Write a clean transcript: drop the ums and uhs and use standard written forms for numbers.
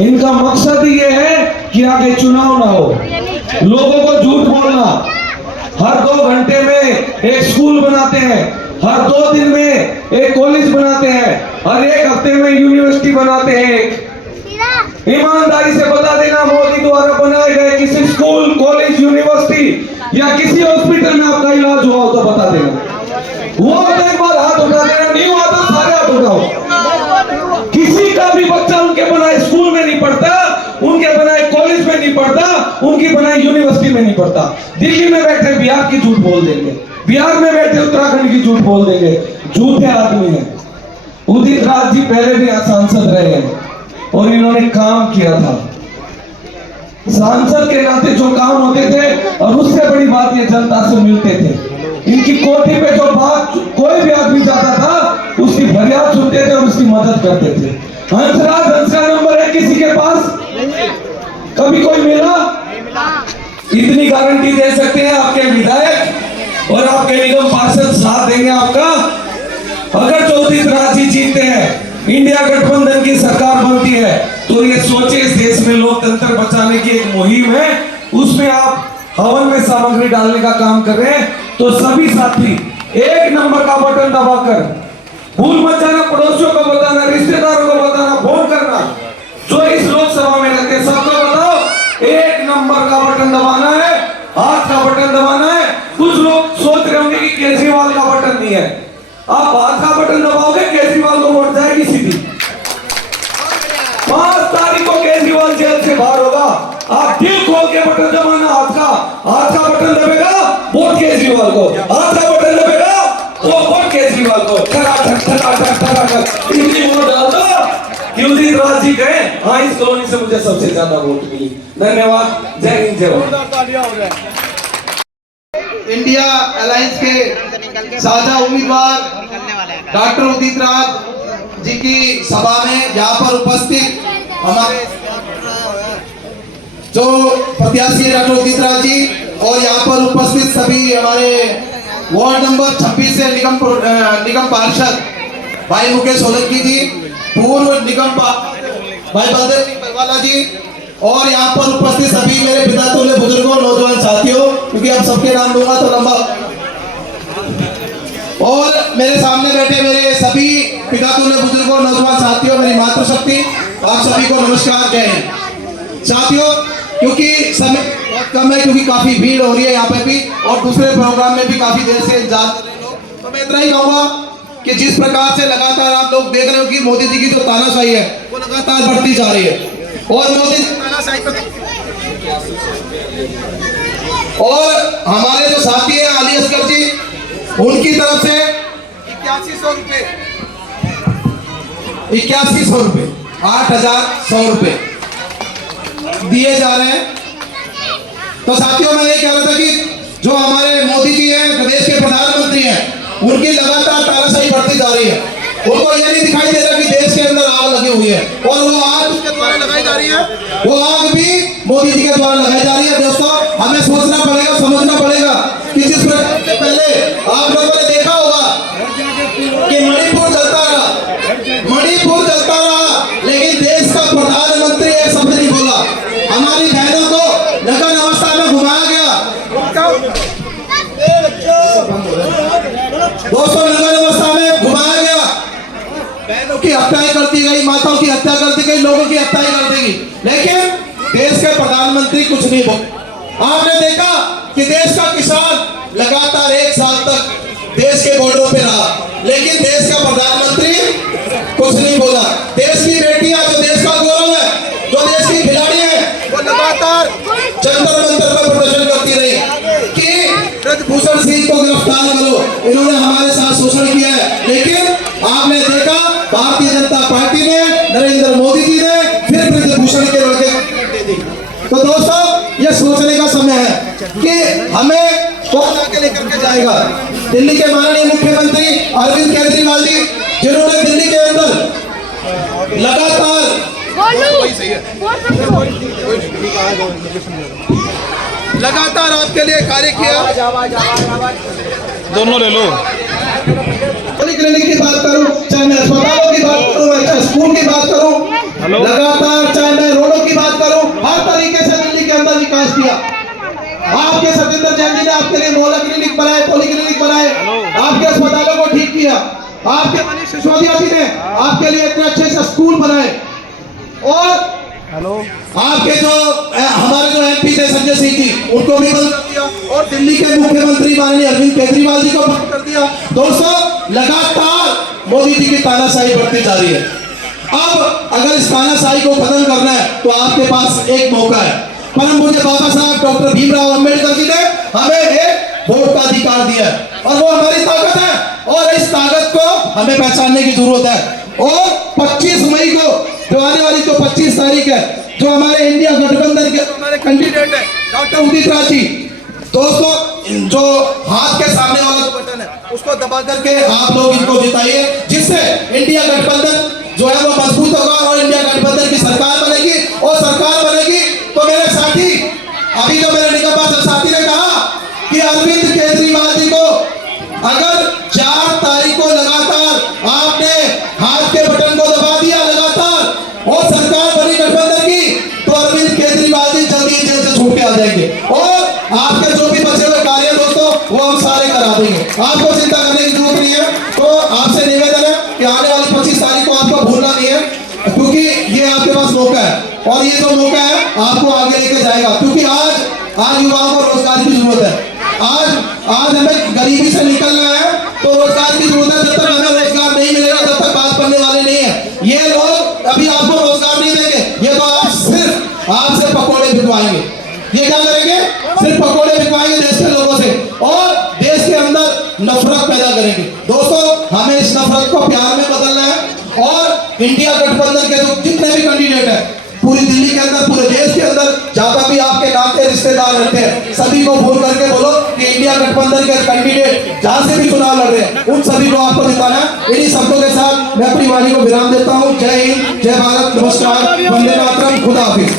इनका मकसद ये है कि आगे चुनाव ना हो, लोगों को झूठ बोलना। हर 2 घंटे में एक स्कूल बनाते हैं, हर 2 दिन में एक कॉलेज बनाते हैं, हर 1 हफ्ते में यूनिवर्सिटी बनाते हैं। ईमानदारी से बता देना, मोदी द्वारा बनाए गए किसी स्कूल, कॉलेज, यूनिवर्सिटी या किसी हॉस्पिटल में आपका इलाज हुआ हो तो बता देना। वो तो एक बार हाथ उठा देना, नहीं हुआ तो सारे हाथ उठाओ। किसी का भी बच्चा उनके बनाए स्कूल में नहीं पढ़ता, उनके बनाए कॉलेज में नहीं पढ़ता, उनकी बनाई यूनिवर्सिटी में नहीं पढ़ता। दिल्ली में बैठे बिहार की झूठ बोल देंगे, बिहार में बैठे उत्तराखंड की झूठ बोल देंगे। झूठे आदमी हैं। उदित राज जी पहले भी सांसद रहे हैं और इन्होंने काम किया था। सांसद के नाते जो काम होते थे, और उससे बड़ी बात ये जनता से मिलते थे। इनकी कोठी पे जो बात कोई भी आदमी जाता था, उसकी फरियाद सुनते थे और उसकी मदद करते थे। हंस का नंबर है किसी के पास? कभी कोई मिला? इतनी गारंटी दे सकते हैं आपके विधायक और आपके निगम पार्षद साथ देंगे आपका। अगर उदित राज जी जीतते हैं, इंडिया गठबंधन की सरकार बनती है, तो ये सोचे इस देश में लोकतंत्र बचाने की एक मुहिम है, उसमें आप हवन में सामग्री डालने का काम कर रहे हैं। तो सभी साथी 1 नंबर का बटन दबाकर, भूल मत जाना, पड़ोसियों को बताना, रिश्तेदारों को बताना, फोन करना, जो इस लोकसभा में रहते हैं सबको बताओ 1 नंबर का बटन दबाना है, हाथ का बटन दबाना है। कुछ लोग सोच रहे होंगे कि केजरीवाल का बटन नहीं है, आप हाथ का बटन दबाओगे, केजरीवाल को वोट जाएगी सीधी। 5 तारीख को केजरीवाल जेल से बाहर होगा। आप दिल खोल के बटन दबाना, हाथ का बटन दबेगा, वोट केजरीवाल को, हाथ का बटन दबेगा, वो वोट केजरीवाल को। इतनी वोट डाल दो कि उदित राज जी कहे हाँ इस कॉलोनी से मुझे सबसे ज्यादा वोट मिली। धन्यवाद। जय हिंद, जय भारत। इंडिया अलायंस के साझा उम्मीदवार डॉक्टर उदित राज जी की सभा में यहाँ पर उपस्थित हमारे जो प्रत्याशी डॉक्टर उदित राज जी और यहाँ पर उपस्थित सभी हमारे वार्ड नंबर 26 से निगम पार्षद भाई मुकेश सोलंकी जी, पूर्व निगम भाई बलदेव सिंह बरवाला जी, और यहाँ पर उपस्थित सभी मेरे पितातुल्य बुजुर्गों, नौजवान साथियों, क्योंकि आप सबके नाम लूंगा तो लंबा, और मेरे सामने बैठे मेरे सभी पितातुल्य बुजुर्गों, नौजवान साथियों, मेरी मातृशक्ति, आप सभी को नमस्कार। जय हिंद। साथियों, क्योंकि समय बहुत कम है, क्योंकि काफी भीड़ हो रही है यहाँ पे भी, और दूसरे प्रोग्राम में भी काफी देर से इंतजार कर रहे लोग, तो मैं इतना ही कहूँगा कि जिस प्रकार से लगातार आप लोग देख रहे हो कि मोदी जी की जो तानाशाही है वो लगातार बढ़ती जा रही है, और मोदी जी तानाशाही पर, और हमारे जो साथी हैं अली असगर जी, उनकी तरफ से 8100 रुपए 8100 रुपए दिए जा रहे हैं। तो साथियों, मैं ये कह रहा था कि जो हमारे मोदी जी हैं, प्रदेश के प्रधानमंत्री हैं, उनकी लगातार तानाशाही बढ़ती जा रही है। उनको ये नहीं दिखाई दे रहा कि देश के अंदर आग लगी हुई है, और वो आग उसके द्वारा लगाई जा रही है, वो आग भी मोदी जी के द्वारा लगाई जा रही है। दोस्तों, हमें सोचना पड़ेगा, समझना पड़ेगा कि जिस प्रकार से पहले आप लोगों ने देखा होगा कि मणिपुर जलता रहा, लेकिन देश का प्रधानमंत्री एक शब्द नहीं बोला। हमारी बहनों को नग्न अवस्था में घुमाया गया, दोस्तों, नग्न अवस्था में घुमाया गया, बहनों की हत्याएं करती गई, माताओं की हत्या करती गई, लोगों की हत्याएं करती गई, लेकिन देश के प्रधानमंत्री कुछ नहीं बोले। आपने देखा कि देश का किसान लगातार 1 साल तक देश के बॉर्डरों पे रहा, लेकिन देश का प्रधानमंत्री कुछ नहीं बोला। देश की बेटियां, जो देश का गौरव है, जो देश की खिलाड़ी है, वो लगातार जंतर मंतर पर प्रदर्शन करती रही कि ब्रजभूषण सिंह को गिरफ्तार करो, इन्होंने हमारे साथ शोषण किया है। लेकिन आपने देखा भारतीय जनता पार्टी ने, नरेंद्र मोदी जी ने फिर ब्रजभूषण के लड़के दे दी। तो दोस्तों, ये सोचने का समय है कि हमें कौन आगे लेकर के जाएगा। दिल्ली के माननीय मुख्यमंत्री अरविंद केजरीवाल जी, जिन्होंने दिल्ली के अंदर लगातार आपके लिए कार्य किया। दोनों ले लो। क्लिनिक की बात करूं, चाहे मैं अस्पतालों की बात करूं, चाहे स्कूल की बात करूं, लगातार आपके लिए मोहल्ला क्लिनिक बनाए, पॉलीक्लिनिक बनाए, आपके अस्पतालों को ठीक किया, आपके मनीष सिसोदिया जी ने आपके लिए इतने अच्छे से स्कूल बनाए, और आपके जो हमारे जो एमपी थे संजय सिंह जी, उनको भी बंद कर दिया, और दिल्ली के मुख्यमंत्री माननीय अरविंद केजरीवाल जी को बंद कर दिया। दोस्तों, लगातार मोदी जी की तानाशाही बढ़ती जा रही है। अब अगर इस तानाशाही को खत्म करना है तो आपके पास एक मौका है। परम मुझे बाबा साहब डॉक्टर भीमराव अंबेडकर जी ने हमें एक वोट का अधिकार दिया है, और वो हमारी ताकत है, और इस ताकत को हमें पहचानने की जरूरत है। और 25 मई को जो आने वाली जो 25 तारीख है, जो हमारे इंडिया गठबंधन के हमारे कैंडिडेट है डॉक्टर उदित राज जी, दोस्तों जो हाथ के सामने वाला जो बटन है उसको दबा करके आप लोग इनको जिताइए, जिससे इंडिया गठबंधन जो है वो मजबूत होगा और इंडिया गठबंधन की सरकार बनेगी। और सरकार बनेगी तो मेरे साथी, अभी जो मेरे निगम साथी ने कहा कि अरविंद केजरीवाल जी को अगर 4 तारीख को लगातार आपने हाथ के बटन को दबा दिया लगातार और सरकार बनी गठबंधन की, तो अरविंद केजरीवाल जी जल्दी जेल से छूट के आ जाएंगे, और आपके जो भी बचे हुए कार्य दोस्तों वो हम सारे करा देंगे। आपको चिंता करने की जरूरत नहीं है। तो आपसे निवेदन है कि आने वाली 25 तारीख को आपको भूलना नहीं है, क्योंकि ये आपके पास मौका है, और ये जो मौका है आपको आगे लेके जाएगा, क्योंकि आज युवाओं को रोजगार की जरूरत है। आज हमें गरीबी से निकलना है तो रोजगार की जरूरत है। जब तक हमें रोजगार नहीं मिलेगा तब तक बात करने वाले नहीं है। ये लोग अभी आपको रोजगार नहीं देंगे, ये तो आप सिर्फ आपसे पकौड़े बिकवाएंगे। ये क्या करेंगे? सिर्फ पकौड़े बिकवाएंगे देश के लोगों से, और देश के अंदर नफरत पैदा करेंगे। दोस्तों, हमें इस नफरत को प्यार में बदलना है, और इंडिया गठबंधन के जो जितने भी कैंडिडेट है पूरी दिल्ली के अंदर, पूरे देश के अंदर, जहां पर भी आपके नाते रिश्तेदार रहते हैं, सभी को फोन करके बोलो कि इंडिया गठबंधन के कैंडिडेट जहां से भी चुनाव लड़ रहे हैं उन सभी को आपको जिताना है। इन्हीं शब्दों के साथ मैं अपनी वाणी को विराम देता हूं। जय हिंद, जय भारत, नमस्कार, वंदे मातरम, खुदा हाफिज।